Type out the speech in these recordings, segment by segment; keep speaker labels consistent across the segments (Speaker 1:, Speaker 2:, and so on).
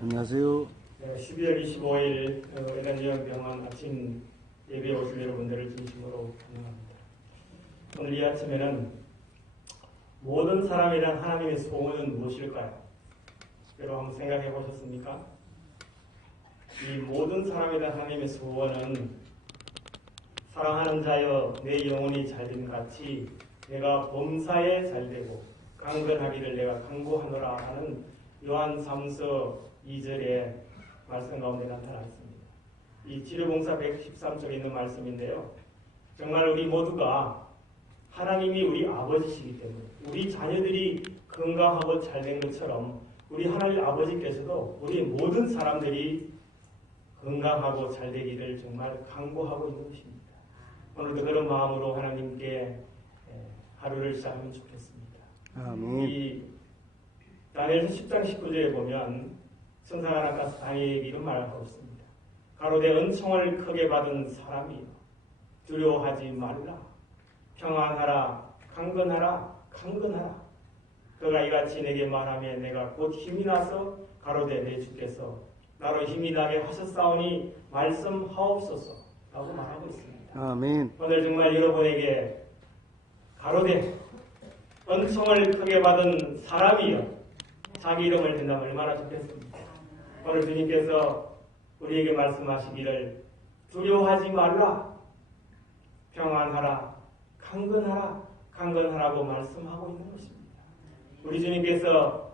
Speaker 1: 안녕하세요.
Speaker 2: 12월 25일 에단지영병원 아침 예배에 오실 여러분들을 진심으로 환영합니다. 오늘 이 아침에는 모든 사람에 대한 하나님의 소원은 무엇일까요? 여러분 한번 생각해 보셨습니까? 이 모든 사람에 대한 하나님의 소원은 사랑하는 자여 내 영혼이 잘됨 같이 내가 범사에 잘되고 강건하기를 내가 강구하노라 하는 요한 3서 2절의 말씀 가운데 나타나 있습니다. 이 치료봉사 113쪽에 있는 말씀인데요. 정말 우리 모두가 하나님이 우리 아버지시기 때문에 우리 자녀들이 건강하고 잘 된 것처럼 우리 하나님 아버지께서도 우리 모든 사람들이 건강하고 잘 되기를 정말 강구하고 있는 것입니다. 오늘도 그런 마음으로 하나님께 예, 하루를 시작하면 좋겠습니다.
Speaker 1: 아멘.
Speaker 2: 이 다니엘서 10장 19절에 보면 천사가나가서 다니엘에게 이런 말을 하고 있습니다. 가로대 은총을 크게 받은 사람이여 두려워하지 말라 평안하라 강건하라 강건하라 그가 이같이 내게 말하며 내가 곧 힘이 나서 가로대 내 주께서 나로 힘이 나게 하셨사오니 말씀하옵소서 라고 말하고 있습니다.
Speaker 1: 아멘.
Speaker 2: 오늘 정말 여러분에게 가로대 은총을 크게 받은 사람이요 자기 이름을 된다면 얼마나 좋겠습니까? 오늘 주님께서 우리에게 말씀하시기를 두려워하지 말라 평안하라 강건하라 강건하라고 말씀하고 있는 것입니다. 우리 주님께서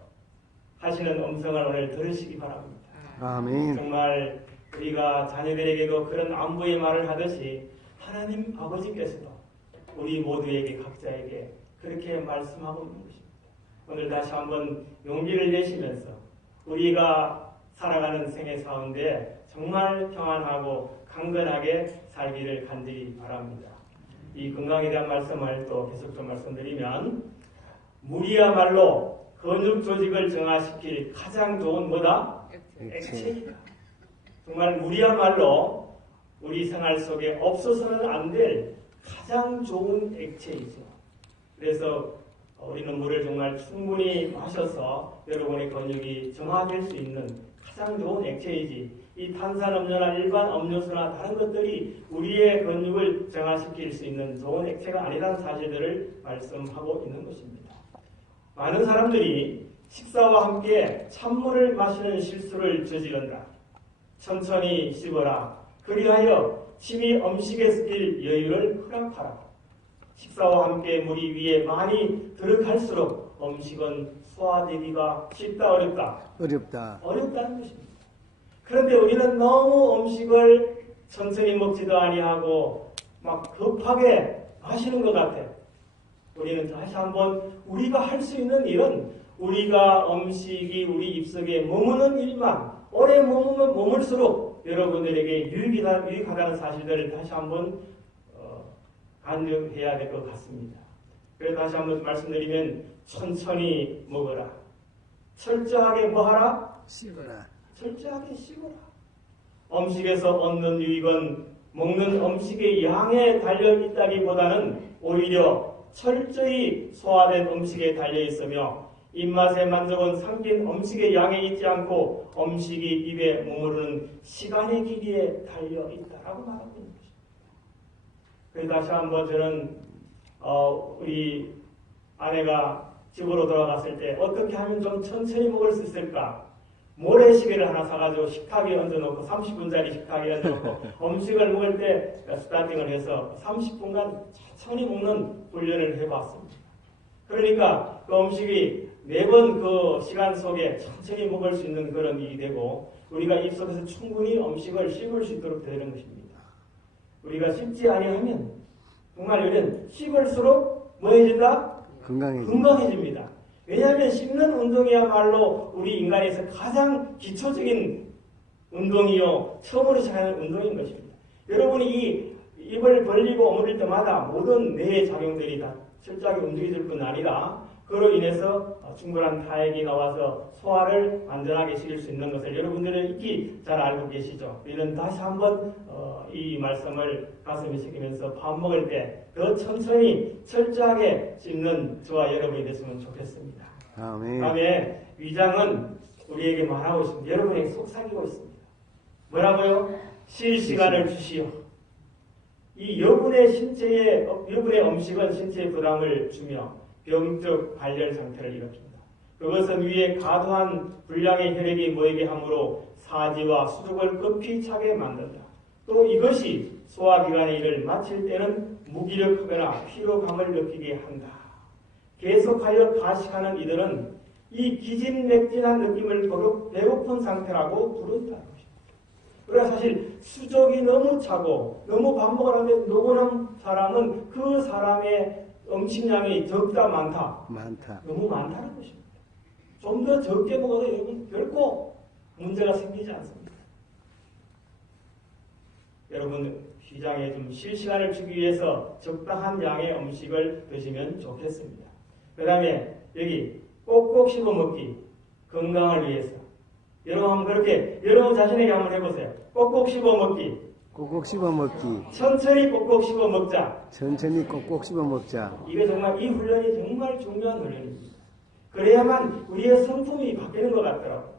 Speaker 2: 하시는 음성을 오늘 들으시기 바랍니다.
Speaker 1: 아멘.
Speaker 2: 정말 우리가 자녀들에게도 그런 안부의 말을 하듯이 하나님 아버지께서도 우리 모두에게 각자에게 그렇게 말씀하고 있는 것입니다. 오늘 다시 한번 용기를 내시면서 우리가 살아가는 생애 가운데 정말 평안하고 강건하게 살기를 간절히 바랍니다. 이 건강에 대한 말씀을 또 계속 좀 말씀드리면 물이야말로 근육 조직을 정화시킬 가장 좋은 뭐다?
Speaker 1: 액체.
Speaker 2: 액체이다. 정말 물이야말로 우리 생활 속에 없어서는 안 될 가장 좋은 액체이죠. 그래서 우리는 물을 정말 충분히 마셔서 여러분의 근육이 정화될 수 있는 가장 좋은 액체이지. 이 탄산음료나 일반 음료수나 다른 것들이 우리의 근육을 정화시킬 수 있는 좋은 액체가 아니라는 사실들을 말씀하고 있는 것입니다. 많은 사람들이 식사와 함께 찬물을 마시는 실수를 저지른다. 천천히 씹어라. 그리하여 침이 음식에 스릴 여유를 허락하라. 식사와 함께 물이 위에 많이 들어갈수록 음식은 소화되기가 쉽다 어렵다.
Speaker 1: 어렵다.
Speaker 2: 어렵다는 것입니다. 그런데 우리는 너무 음식을 천천히 먹지도 아니하고 막 급하게 마시는 것 같아. 우리는 다시 한번 우리가 할 수 있는 일은 우리가 음식이 우리 입속에 머무는 일만 오래 머무면 머물수록 여러분들에게 유익이다, 유익하다는 사실들을 다시 한번 어, 간증해야 될 것 같습니다. 그래서 다시 한번 말씀드리면 천천히 먹어라. 철저하게 뭐하라?
Speaker 1: 씹어라.
Speaker 2: 철저하게 씹어라. 음식에서 얻는 유익은 먹는 음식의 양에 달려 있다기보다는 오히려 철저히 소화된 음식에 달려 있으며 입맛의 만족은 삼킨 음식의 양에 있지 않고 음식이 입에 머무르는 시간의 길이에 달려 있다라고 말하고 있는 것입니다. 그래서 다시 한번 저는 어, 우리 아내가 집으로 돌아갔을 때 어떻게 하면 좀 천천히 먹을 수 있을까? 모래시계를 하나 사가지고 식탁에 얹어놓고 30분짜리 식탁에 얹어놓고 음식을 먹을 때 스타팅을 해서 30분간 천천히 먹는 훈련을 해봤습니다. 그러니까 그 음식이 매번 그 시간 속에 천천히 먹을 수 있는 그런 일이 되고 우리가 입속에서 충분히 음식을 씹을 수 있도록 되는 것입니다. 우리가 씹지 아니하면 정말 우리는 씹을수록 뭐해진다?
Speaker 1: 건강해지.
Speaker 2: 건강해집니다. 왜냐하면 씹는 운동이야말로 우리 인간에서 가장 기초적인 운동이요 처음으로 시작하는 운동인 것입니다. 여러분이 이 입을 벌리고 오므릴 때마다 모든 뇌의 작용들이 다 철저하게 움직여질 뿐 아니라 그로 인해서 충분한 타액이 나와서 소화를 안전하게 시킬 수 있는 것을 여러분들은 익히 잘 알고 계시죠. 우리는 다시 한번 어, 이 말씀을 가슴에 새기면서 밥 먹을 때 더 천천히 철저하게 씹는 저와 여러분이 됐으면 좋겠습니다.
Speaker 1: 아멘.
Speaker 2: 다음에 위장은 우리에게 말하고 있습니다. 여러분에게 속삭이고 있습니다. 뭐라고요? 쉴 시간을 주시오. 이 여분의 신체에 여분의 음식은 신체에 부담을 주며 병적 발열 상태를 일으킵니다. 그것은 위에 과도한 분량의 혈액이 모이게 하므로 사지와 수족을 급히 차게 만든다. 또 이것이 소화기관의 일을 마칠 때는 무기력하거나 피로감을 느끼게 한다. 계속하여 가식하는 이들은 이 기진맥진한 느낌을 도록 배고픈 상태라고 것입니다. 그러나 사실 수족이 너무 차고 너무 반복을 하면 노곤한 사람은 그 사람의 음식량이 적다 많다
Speaker 1: 많다.
Speaker 2: 너무 많다는 것입니다. 좀 더 적게 먹어도 여러분 결코 문제가 생기지 않습니다. 여러분 휘장에 좀 쉴 시간을 주기 위해서 적당한 양의 음식을 드시면 좋겠습니다. 그 다음에 여기 꼭꼭 씹어 먹기 건강을 위해서 여러분 그렇게 여러분 자신에게 한번 해보세요. 꼭꼭 씹어 먹기
Speaker 1: 꼭꼭 씹어 먹기.
Speaker 2: 천천히 꼭꼭 씹어 먹자.
Speaker 1: 천천히 꼭꼭 씹어 먹자.
Speaker 2: 이게 정말 이 훈련이 정말 중요한 훈련입니다. 그래야만 우리의 성품이 바뀌는 것 같더라고요.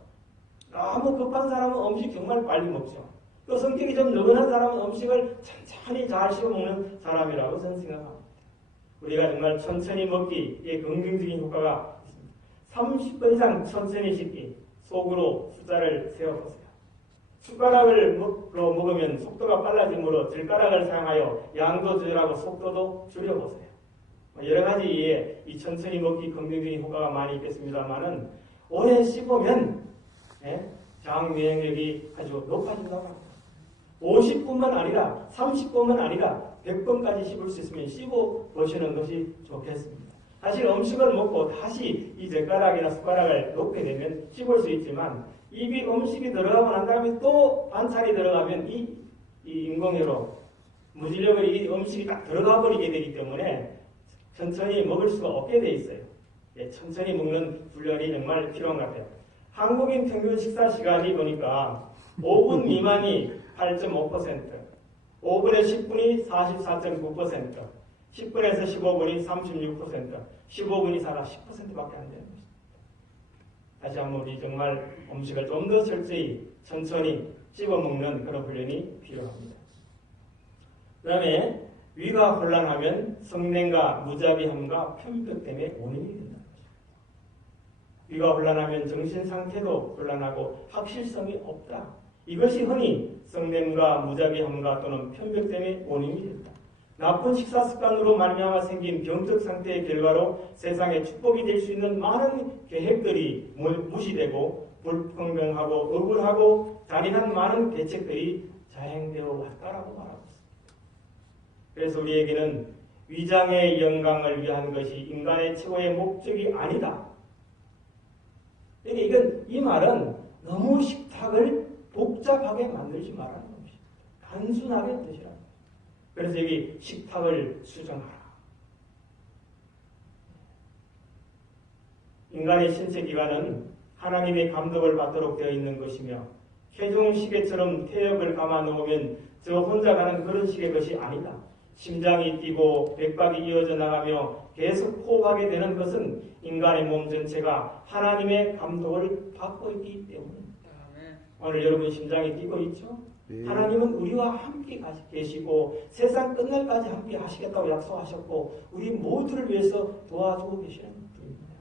Speaker 2: 너무 급한 사람은 음식 정말 빨리 먹죠. 또 성격이 좀 느긋한 사람은 음식을 천천히 잘 씹어 먹는 사람이라고 저는 생각합니다. 우리가 정말 천천히 먹기에 긍정적인 효과가 있습니다. 30분 이상 천천히 씹기, 속으로 숫자를 세워보세요. 숟가락을 먹, 로 먹으면 속도가 빨라지므로 들가락을 사용하여 양도 조절하고 속도도 줄여보세요. 뭐 여러 가지에 이 천천히 먹기 긍정적인 효과가 많이 있겠습니다만은 오래 씹으면 예, 장 면역력이 아주 높아진다고 합니다. 50분만 아니라 30분만 아니라 100번까지 씹을 수 있으면 씹어 보시는 것이 좋겠습니다. 사실 음식을 먹고 다시 이 젓가락이나 숟가락을 놓게 되면 씹을 수 있지만 입이 음식이 들어가고 난 다음에 또 반찬이 들어가면 이, 이 인공혈로 무질력을 이 음식이 딱 들어가 버리게 되기 때문에 천천히 먹을 수가 없게 돼 있어요. 예, 천천히 먹는 훈련이 정말 필요한 것 같아요. 한국인 평균 식사 시간이 보니까 5분 미만이 8.5%, 5분에 10분이 44.9%, 10분에서 15분이 36%, 15분 이상가 10%밖에 안 되는 것입니 다. 다시 한번 우리 정말 음식을 좀 더 철저히 천천히 씹어 먹는 그런 훈련이 필요합니다. 그 다음에 위가 혼란하면 성냉과 무자비함과 편벽 때문에 원인이 것입니다. 위가 혼란하면 정신 상태도 혼란하고 확실성이 없다. 이것이 흔히 성냄과 무자비함과 또는 편벽 때문에 원인이 된다. 나쁜 식사 습관으로 말미암아 생긴 병적 상태의 결과로 세상에 축복이 될 수 있는 많은 계획들이 무- 무시되고 불평등하고 억울하고 잔인한 많은 대책들이 자행되어 왔다라고 말하고 있습니다. 그래서 우리에게는 위장의 영광을 위한 것이 인간의 최고의 목적이 아니다. 그러니까 이건 이 말은 너무 식탁을 복잡하게 만들지 말라는 것입니다. 단순하게 드시라. 그래서 여기 식탁을 수정하라. 인간의 신체 기관은 하나님의 감독을 받도록 되어 있는 것이며 최종 시계처럼 태엽을 감아 놓으면 저 혼자 가는 그런 식의 것이 아니다. 심장이 뛰고 맥박이 이어져 나가며 계속 호흡하게 되는 것은 인간의 몸 전체가 하나님의 감독을 받고 있기 때문입니다. 오늘 여러분 심장이 뛰고 있죠?
Speaker 1: 네.
Speaker 2: 하나님은 우리와 함께 계시고 세상 끝날까지 함께 하시겠다고 약속하셨고 우리 모두를 위해서 도와주고 계시는 분입니다.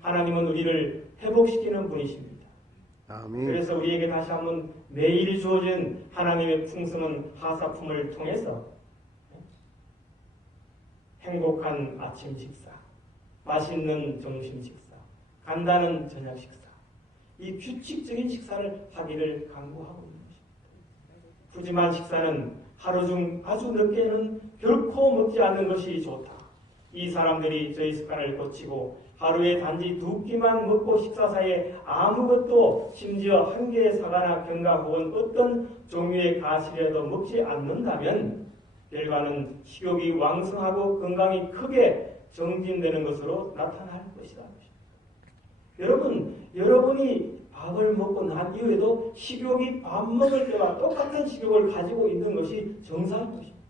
Speaker 2: 하나님은 우리를 회복시키는 분이십니다.
Speaker 1: 아멘.
Speaker 2: 그래서 우리에게 다시 한번 매일 주어진 하나님의 풍성한 하사품을 통해서 행복한 아침 식사, 맛있는 점심 식사, 간단한 저녁 식사, 이 규칙적인 식사를 하기를 강구하고 있는 것입니다. 푸짐한 식사는 하루 중 아주 늦게는 결코 먹지 않는 것이 좋다. 이 사람들이 저희 습관을 고치고 하루에 단지 두 끼만 먹고 식사 사이에 아무것도 심지어 한 개의 사과나 견과 혹은 어떤 종류의 가시라도 먹지 않는다면 결과는 식욕이 왕성하고 건강이 크게 정진되는 것으로 나타날 것이다. 여러분, 여러분이 밥을 먹고 난 이후에도 식욕이 밥 먹을 때와 똑같은 식욕을 가지고 있는 것이 정상인 것입니다.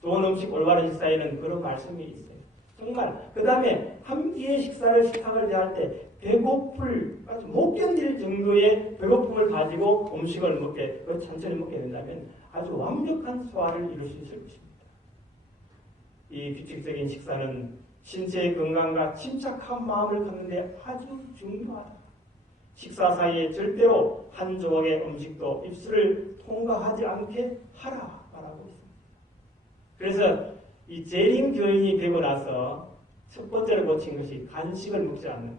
Speaker 2: 좋은 음식 올바른 식사에는 그런 말씀이 있어요. 정말 그 다음에 한 끼의 식사를 식탁을 대할 때 배고플 못 견딜 정도의 배고픔을 가지고 음식을 먹게 그 천천히 먹게 된다면 아주 완벽한 소화를 이룰 수 있을 것입니다. 이 규칙적인 식사는 신체의 건강과 침착한 마음을 갖는데 아주 중요하다. 식사 사이에 절대로 한 조각의 음식도 입술을 통과하지 않게 하라 말하고 있습니다. 그래서 이 재림 교인이 되고 나서 첫 번째로 고친 것이 간식을 먹지 않는 것.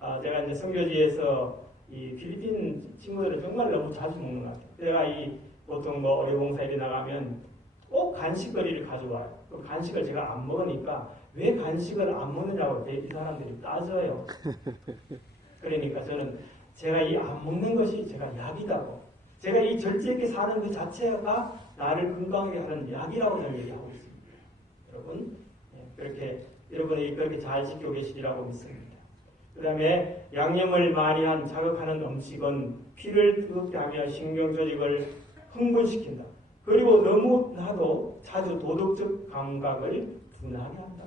Speaker 2: 아, 제가 이제 선교지에서 이 필리핀 친구들은 정말 너무 자주 먹는 것 같아요. 제가 이 보통 뭐 어려봉사일에 나가면 꼭 간식거리를 가져와요. 그 간식을 제가 안 먹으니까 왜 간식을 안 먹느냐고 이 사람들이 따져요. 그러니까 저는 제가 이 안 먹는 것이 제가 약이다고. 제가 이 절제 있게 사는 그 자체가 나를 건강하게 하는 약이라고 저는 얘기하고 있습니다. 여러분, 예, 그렇게, 여러분이 그렇게 잘 지키고 계시리라고 믿습니다. 그 다음에 양념을 많이 한 자극하는 음식은 피를 뜨겁게 하며 신경 조직을 흥분시킨다. 그리고 너무나도 자주 도덕적 감각을 둔하게 한다.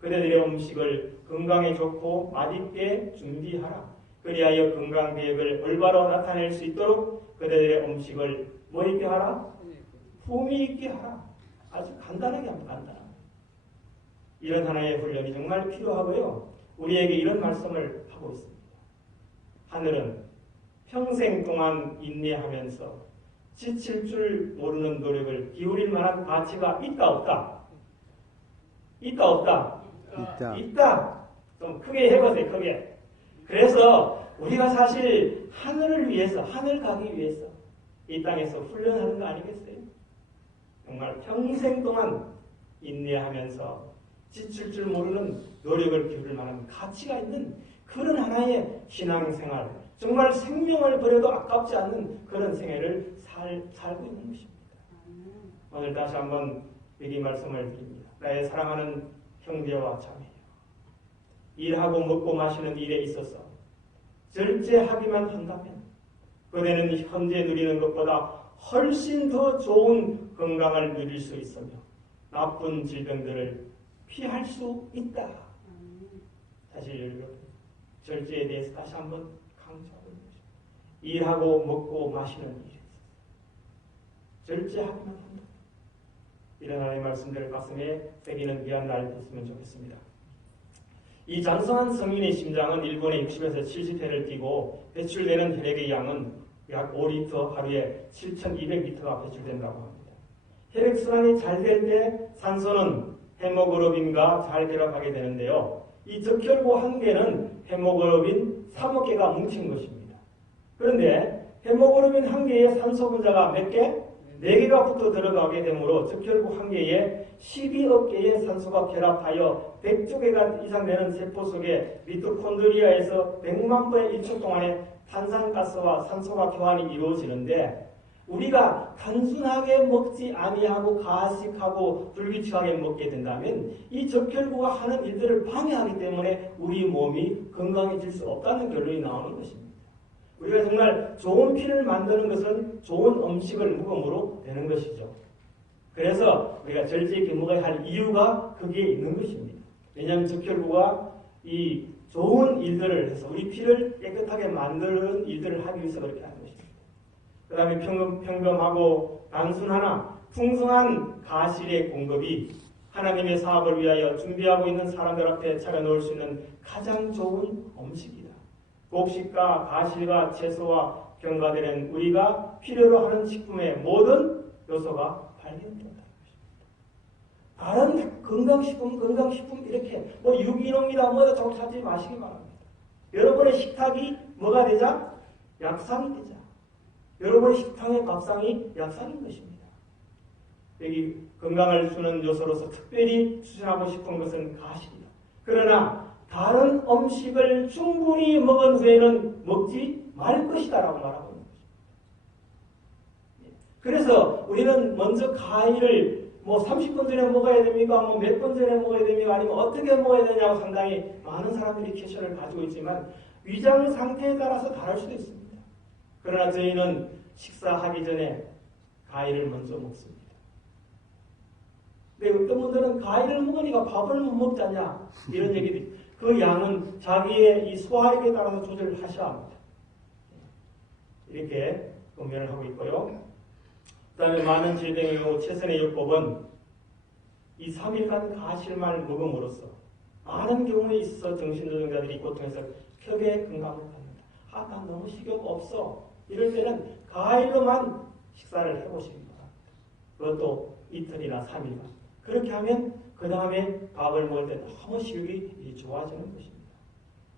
Speaker 2: 그대들의 음식을 건강에 좋고 맛있게 준비하라. 그리하여 건강 계획을 올바로 나타낼 수 있도록 그대들의 음식을 뭐 있게 하라? 품위 있게 하라. 아주 간단하게 하면 간단합니다. 이런 하나의 훈련이 정말 필요하고요. 우리에게 이런 말씀을 하고 있습니다. 하늘은 평생 동안 인내하면서 지칠 줄 모르는 노력을 기울일 만한 가치가 있다 없다? 있다 없다?
Speaker 1: 있다.
Speaker 2: 있다. 좀 크게 해보세요. 크게. 그래서 우리가 사실 하늘을 위해서 하늘 가기 위해서 이 땅에서 훈련하는 거 아니겠어요? 정말 평생 동안 인내하면서 지칠 줄 모르는 노력을 기울일 만한 가치가 있는 그런 하나의 신앙생활, 정말 생명을 버려도 아깝지 않는 그런 생애를 살, 살고 있는 것입니다. 오늘 다시 한번 여기 말씀을 드립니다. 나의 사랑하는 형제와 자매요. 일하고 먹고 마시는 일에 있어서 절제하기만 한다면 그대는 현재 누리는 것보다 훨씬 더 좋은 건강을 누릴 수 있으며 나쁜 질병들을 피할 수 있다. 사실 절제에 대해서 다시 한번 강조하고 있는 것입니다. 일하고 먹고 마시는 있어서 절제하기만 한다. 이런 하나의 말씀들을 가슴에 새기는 귀한 날이 됐으면 좋겠습니다. 이 장성한 성인의 심장은 일본에 60에서 70회를 뛰고 배출되는 혈액의 양은 약 5리터 하루에 7,200리터가 배출된다고 합니다. 혈액순환이 잘 될 때 산소는 헤모글로빈과 잘 결합하게 되는데요. 이 적혈구 한 개는 헤모글로빈 3억 개가 뭉친 것입니다. 그런데 헤모글로빈 한 개에 산소 분자가 몇 개? 4개가 붙어 들어가게 되므로 적혈구 한 개에 12억 개의 산소가 결합하여 100조 개가 이상 되는 세포 속에 미토콘드리아에서 100만 번의 1초 동안에 탄산가스와 산소가 교환이 이루어지는데 우리가 단순하게 먹지 아니하고 가식하고 불규칙하게 먹게 된다면 이 적혈구가 하는 일들을 방해하기 때문에 우리 몸이 건강해질 수 없다는 결론이 나오는 것입니다. 우리가 정말 좋은 피를 만드는 것은 좋은 음식을 먹음으로 되는 것이죠. 그래서 우리가 절제 있게 먹어야 할 이유가 거기에 있는 것입니다. 왜냐하면 적혈구가 이 좋은 일들을 해서 우리 피를 깨끗하게 만드는 일들을 하기 위해서 그렇게 하는 것입니다. 그 다음에 평범, 평범하고 단순하나 풍성한 가실의 공급이 하나님의 사업을 위하여 준비하고 있는 사람들 앞에 차려놓을 수 있는 가장 좋은 음식이다. 곡식과 가실과 채소와 경과되는 우리가 필요로 하는 식품의 모든 요소가 발견된다. 다른 건강식품, 건강식품 이렇게 뭐 유기농이다 뭐다 찾지 마시기 바랍니다. 여러분의 식탁이 뭐가 되자? 약상이 되자. 여러분의 식탁의 밥상이 약상인 것입니다. 여기 건강을 주는 요소로서 특별히 추천하고 싶은 것은 가식이다. 그러나 다른 음식을 충분히 먹은 후에는 먹지 말 것이다 라고 말하고 있는 것입니다. 그래서 우리는 먼저 가위를 뭐 30분 전에 먹어야 됩니까? 뭐 몇 분 전에 먹어야 됩니까? 아니면 어떻게 먹어야 되냐고 상당히 많은 사람들이 퀘션을 가지고 있지만 위장 상태에 따라서 다를 수도 있습니다. 그러나 저희는 식사하기 전에 가위를 먼저 먹습니다. 근데 어떤 분들은 가위를 먹으니까 밥을 못 먹잖냐 이런 얘기도 그 양은 자기의 이 소화력에 따라서 조절을 하셔야 합니다. 이렇게 권면을 하고 있고요. 그 다음에 많은 질병의 최선의 요법은 이 3일간 가실만을 먹음으로써 많은 경우에 있어서 정신노동자들이 고통해서 벽에 건강을 갖는다. 아, 난 너무 식욕 없어. 이럴 때는 과일로만 식사를 해보시기 바랍니다. 그것도 이틀이나 3일간. 그렇게 하면 그 다음에 밥을 먹을 때 너무 식욕이 좋아지는 것입니다.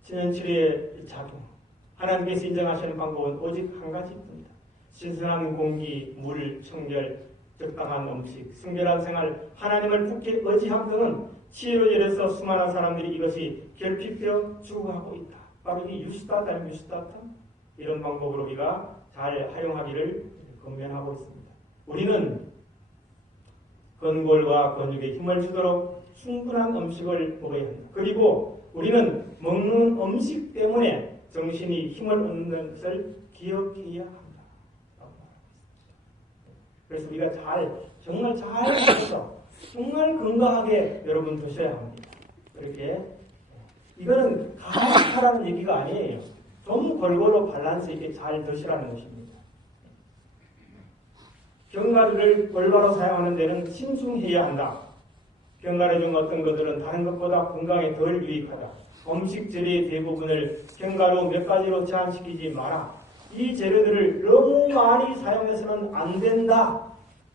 Speaker 2: 진연치료의 작용. 하나님께서 인정하시는 방법은 오직 한 가지입니다. 신선한 공기, 물, 청결, 적당한 음식, 성결한 생활, 하나님을 굳게 의지함 등은 치료제에서 수많은 사람들이 이것이 결핍되어 죽어가고 있다. 바로 이 유스타타, 유스타타 이런 방법으로 우리가 잘 활용하기를 권면하고 있습니다. 우리는 건골과 근육에 힘을 주도록 충분한 음식을 먹어야 합니다. 그리고 우리는 먹는 음식 때문에 정신이 힘을 얻는 것을 기억해야 합니다. 그래서 우리가 잘, 정말 잘 해서 정말 건강하게 여러분 드셔야 합니다. 그렇게. 이거는 가식하라는 얘기가 아니에요. 좀 골고루 밸런스 있게 잘 드시라는 것입니다. 견과류를 올바로 사용하는 데는 신중해야 한다. 견과류 중 어떤 것들은 다른 것보다 건강에 덜 유익하다. 음식 재료의 대부분을 견과류 몇 가지로 제한시키지 마라. 이 재료들을 너무 많이 사용해서는 안 된다.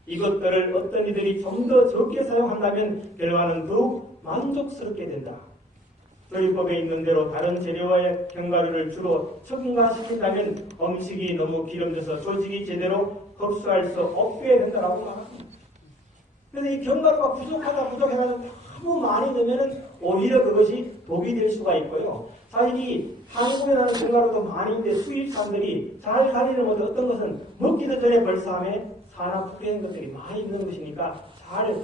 Speaker 2: 이것들을 어떤 이들이 좀 더 적게 사용한다면 결과는 더욱 만족스럽게 된다. 조리법에 있는 대로 다른 재료와의 견과류를 주로 첨가시킨다면 음식이 너무 기름져서 조직이 제대로 흡수할 수 없게 된다라고 말합니다. 그래서 이 견과류가 부족하다 부족해가지고 너무 많이 넣으면 오히려 그것이 독이 될 수가 있고요. 사실 이 한국에 나는 견과류도 많이 있는데 수입산들이 잘 관리를 못해 어떤 것은 먹기도 전에 벌써 함에 산화 투표된 것들이 많이 있는 것이니까 잘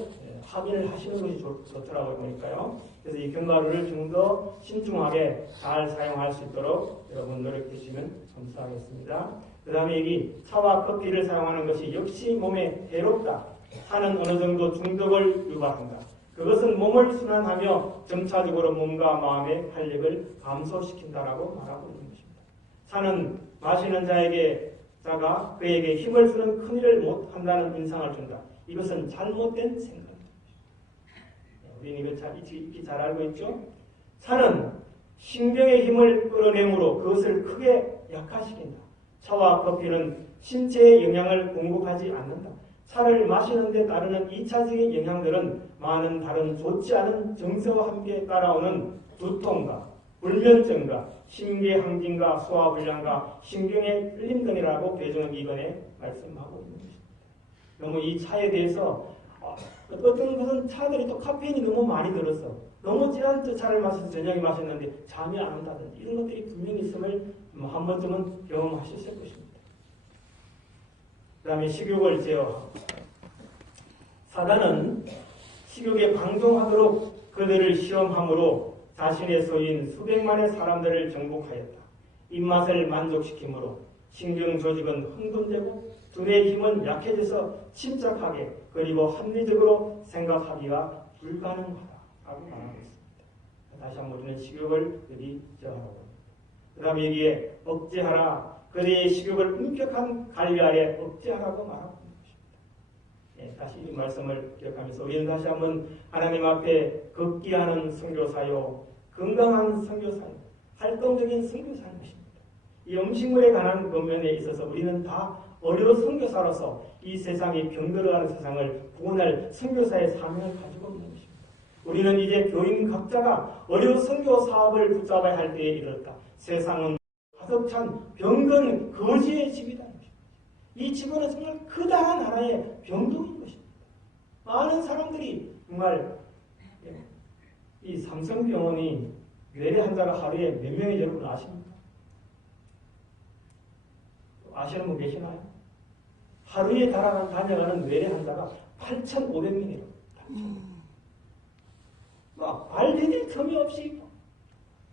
Speaker 2: 예, 확인을 하시는 것이 좋, 좋더라고요 보니까요. 그래서 이 견과류를 좀 더 신중하게 잘 사용할 수 있도록 여러분 노력해 주시면 감사하겠습니다. 그 다음에 여기 차와 커피를 사용하는 것이 역시 몸에 해롭다. 차는 어느 정도 중독을 유발한다. 그것은 몸을 순환하며 점차적으로 몸과 마음의 활력을 감소시킨다라고 말하고 있는 것입니다. 차는 마시는 자에게 자가 그에게 힘을 주는 큰 일을 못 한다는 인상을 준다. 이것은 잘못된 생각입니다. 우리는 이거 잘, 익히 잘 알고 있죠? 차는 신경의 힘을 끌어내므로 그것을 크게 약화시킨다. 차와 커피는 신체에 영향을 공급하지 않는다. 차를 마시는 데 따르는 2차적인 영향들은 많은 다른 좋지 않은 정서와 함께 따라오는 두통과 불면증과 심계항진과 소화불량과 신경의 끌림 등이라고 배정은 이번에 말씀하고 있는 것입니다. 너무 이 차에 대해서 어, 어떤 것은 차들이 또 카페인이 너무 많이 들어서 너무 진한 차를 마셔서 저녁에 마셨는데 잠이 안 온다든지 이런 것들이 분명히 있음을 뭐한 번쯤은 경험하셨을 것입니다. 그 다음에 식욕을 제어하고 사단은 식욕에 방종하도록 그들을 시험함으로 자신의 소인 수백만의 사람들을 정복하였다. 입맛을 만족시키므로 신경 조직은 흥분되고 두뇌의 힘은 약해져서 침착하게 그리고 합리적으로 생각하기가 불가능하다라고 말하고 있습니다. 다시 한번 우리는 식욕을 저하고 합니다. 그 다음에 여기에 억제하라 그대의 식욕을 엄격한 관리 아래 억제하라고 말하고 있는 것입니다. 예, 다시 이 말씀을 기억하면서 우리는 다시 한번 하나님 앞에 걷기 하는 선교사요 건강한 선교사요 활동적인 선교사인 것입니다. 이 음식물에 관한 권면에 있어서 우리는 다 어려 선교사로서 이 세상이 병들어가는 세상을 구원할 선교사의 사명을 가지고 있는 것입니다. 우리는 이제 교인 각자가 어려 선교 사업을 붙잡아야 할 때에 이르렀다. 세상은 가득 찬 병든 거지의 집이다. 이 집안은 정말 크다란 하나의 병동인 것입니다. 많은 사람들이 정말 예, 이 삼성병원이 뇌래 환자가 하루에 몇 명이 여러분 아십니까? 아시는 분 계시나요? 하루에 달아난 다녀가는 뇌래 환자가 8,500명이라고. 막 발디딜 틈이 없이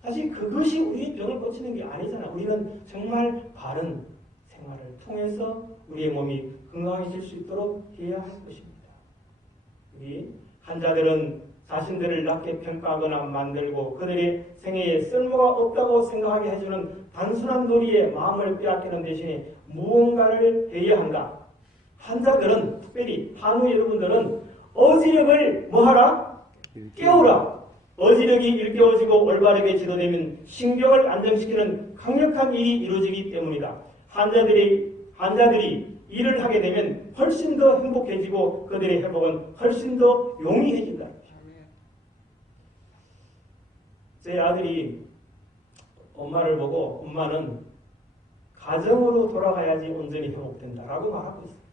Speaker 2: 사실 그것이 우리의 병을 고치는 게 아니잖아. 우리는 정말 바른 생활을 통해서 우리의 몸이 건강해질 수 있도록 해야 할 것입니다. 우리 환자들은 자신들을 낮게 평가하거나 만들고 그들의 생애에 쓸모가 없다고 생각하게 해주는 단순한 놀이에 마음을 빼앗기는 대신에 무언가를 해야 한다. 환자들은 특별히 한우 여러분들은 어지력을 뭐하라? 깨우라. 어지력이 일깨워지고 올바르게 지도되면 신경을 안정시키는 강력한 일이 이루어지기 때문이다. 환자들이 환자들이 일을 하게 되면 훨씬 더 행복해지고 그들의 회복은 훨씬 더 용이해진다. 제 아들이 엄마를 보고 엄마는 가정으로 돌아가야지 온전히 회복된다라고 말하고 있어요.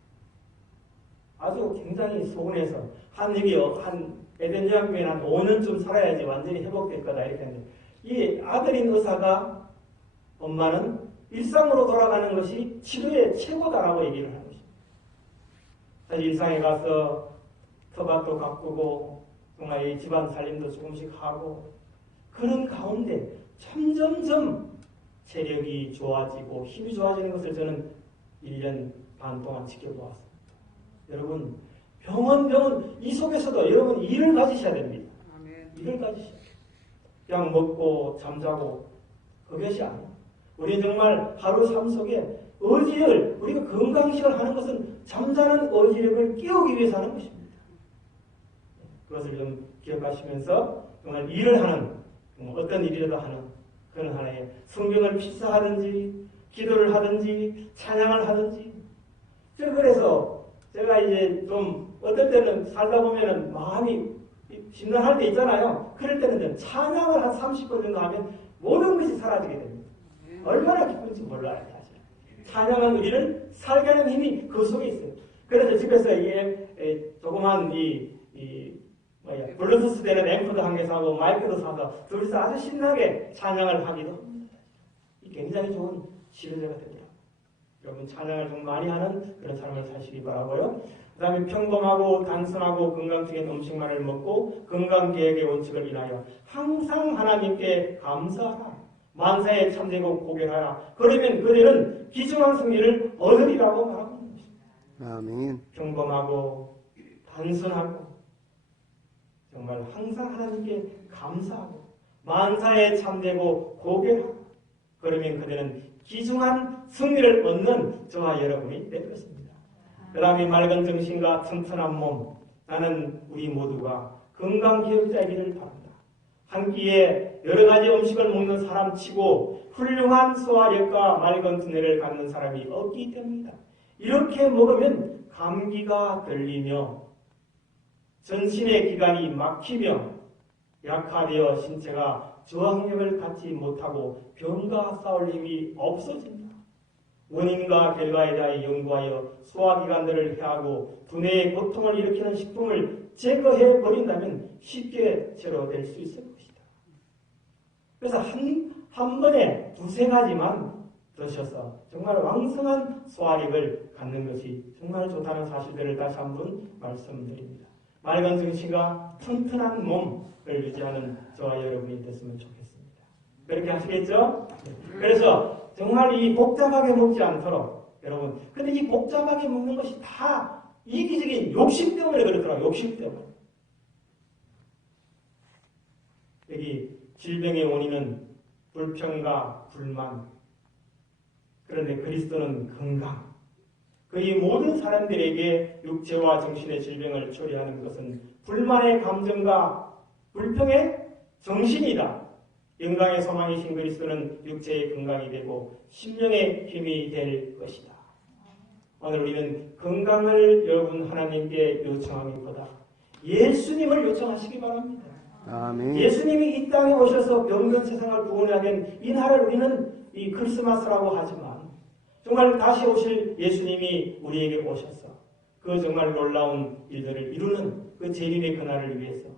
Speaker 2: 아주 굉장히 소원해서 한 얘기 한 에덴 여학교에 한 5년쯤 살아야지 완전히 회복될 거다 이렇게 하는데 이 아들인 의사가 엄마는 일상으로 돌아가는 것이 치료의 최고다라고 얘기를 하는 것입니다. 사실 일상에 가서 터밭도 가꾸고 정말 이 집안 살림도 조금씩 하고 그런 가운데 점점점 체력이 좋아지고 힘이 좋아지는 것을 저는 1년 반 동안 지켜보았습니다. 여러분 병원 병원 이 속에서도 여러분 일을 가지셔야 됩니다. 일을 가지셔야. 그냥 먹고 잠자고 그것이 아니에요. 우리는 정말 하루 삶 속에 의지를 우리가 건강식을 하는 것은 잠자는 의지력을 깨우기 위해서 하는 것입니다. 그것을 좀 기억하시면서 정말 일을 하는 뭐 어떤 일이라도 하는 그런 하나의 성경을 필사하든지 기도를 하든지 찬양을 하든지 그래서 제가 이제 좀 어떨 때는 살다 보면은 마음이 심란할 때 있잖아요. 그럴 때는 찬양을 한 30분 정도 하면 모든 것이 사라지게 됩니다. 얼마나 기쁜지 몰라요, 사실. 찬양은 우리를 살게 하는 힘이 그 속에 있어요. 그래서 집에서 이게 에, 조그만 이, 이 뭐야, 블루투스 되는 앰프도 한 개 사고 마이크도 사서 둘이서 아주 신나게 찬양을 하기도 합니다. 이 굉장히 좋은 시간제가 됩니다. 여러분 찬양을 좀 많이 하는 그런 삶을 사시기 바라고요. 그 다음에 평범하고 단순하고 건강적인 음식만을 먹고 건강 계획의 원칙을 인하여 항상 하나님께 감사하라. 만사에 참되고 고개하라. 그러면 그들은 기중한 승리를 얻으리라고 말하고 있는 것입니다.
Speaker 1: 아멘.
Speaker 2: 평범하고 단순하고 정말 항상 하나님께 감사하고 만사에 참되고 고개하고 그러면 그들은 기중한 승리를 얻는 저와 여러분이 될 것입니다. 그 다음에 맑은 정신과 튼튼한 몸 나는 우리 모두가 건강 기업자이기를 바란다. 한 끼에 여러 가지 음식을 먹는 사람 치고 훌륭한 소화력과 맑은 두뇌를 갖는 사람이 없기 때문이다. 이렇게 먹으면 감기가 걸리며 전신의 기관이 막히며 약화되어 신체가 저항력을 갖지 못하고 병과 싸울 힘이 없어진다. 원인과 결과에 대해 연구하여 소화기관들을 해하고 두뇌의 고통을 일으키는 식품을 제거해 버린다면 쉽게 제로될 수 있을 것이다. 그래서 한, 한 번에 두세 가지만 드셔서 정말 왕성한 소화력을 갖는 것이 정말 좋다는 사실들을 다시 한번 말씀드립니다. 맑은 정신과 튼튼한 몸을 유지하는 저와 여러분이 됐으면 좋겠습니다. 그렇게 하시겠죠? 그래서 정말 이 복잡하게 먹지 않도록 여러분 근데 이 복잡하게 먹는 것이 다 이기적인 욕심 때문에 그렇더라고요. 욕심 때문에. 여기 질병의 원인은 불평과 불만 그런데 그리스도는 건강 그이 모든 사람들에게 육체와 정신의 질병을 초래하는 것은 불만의 감정과 불평의 정신이다. 영광의 소망이신 그리스도는 육체의 건강이 되고 심령의 힘이 될 것이다. 오늘 우리는 건강을 여러분 하나님께 요청하기보다 예수님을 요청하시기 바랍니다.
Speaker 1: 아멘.
Speaker 2: 예수님이 이 땅에 오셔서 병든 세상을 되는 이 날을 우리는 이 크리스마스라고 하지만 정말 다시 오실 예수님이 우리에게 오셔서 그 정말 놀라운 일들을 이루는 그 재림의 그날을 위해서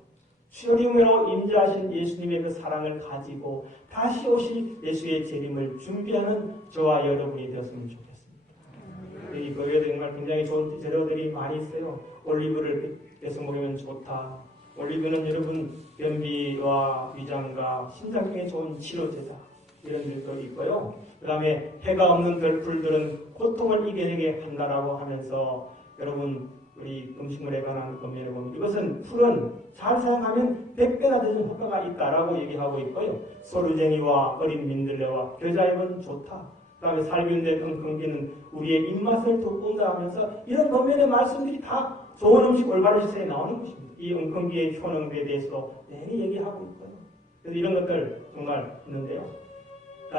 Speaker 2: 수요리움으로 임재하신 예수님의 그 사랑을 가지고 다시 오실 예수의 재림을 준비하는 저와 여러분이 되었으면 좋겠습니다. 이 거기에 정말 굉장히 좋은 재료들이 많이 있어요. 올리브를 빼서 먹으면 좋다. 올리브는 여러분 변비와 위장과 심장병에 좋은 치료제다. 이런 일도 있고요. 그 다음에 해가 없는 별풀들은 고통을 이겨내게 한다라고 하면서 여러분 우리 음식물에 관한 법률에 보면 이것은 풀은 잘 사용하면 100배나 되는 효과가 있다라고 얘기하고 있고요. 소르쟁이와 어린 민들레와 겨자잎은 좋다. 그 다음에 살균된 엉겅기는 우리의 입맛을 돋군다 하면서 이런 법률의 말씀들이 다 좋은 음식 올바른 식사에 나오는 것입니다. 이 엉겅기의 효능에 대해서 내리 얘기하고 있고요. 그래서 이런 것들 정말 있는데요.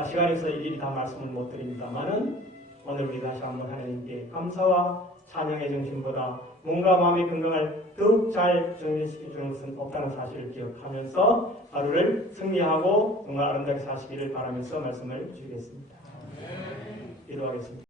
Speaker 2: 있어 일일이 다 말씀을 못 드립니다만은 오늘 우리 다시 한번 하나님께 감사와 찬양의 정신보다 몸과 마음의 건강을 더욱 잘 정리시켜 주는 것은 없다는 사실을 기억하면서 하루를 승리하고 정말 아름답게 사시기를 바라면서 말씀을 드리겠습니다. 기도하겠습니다.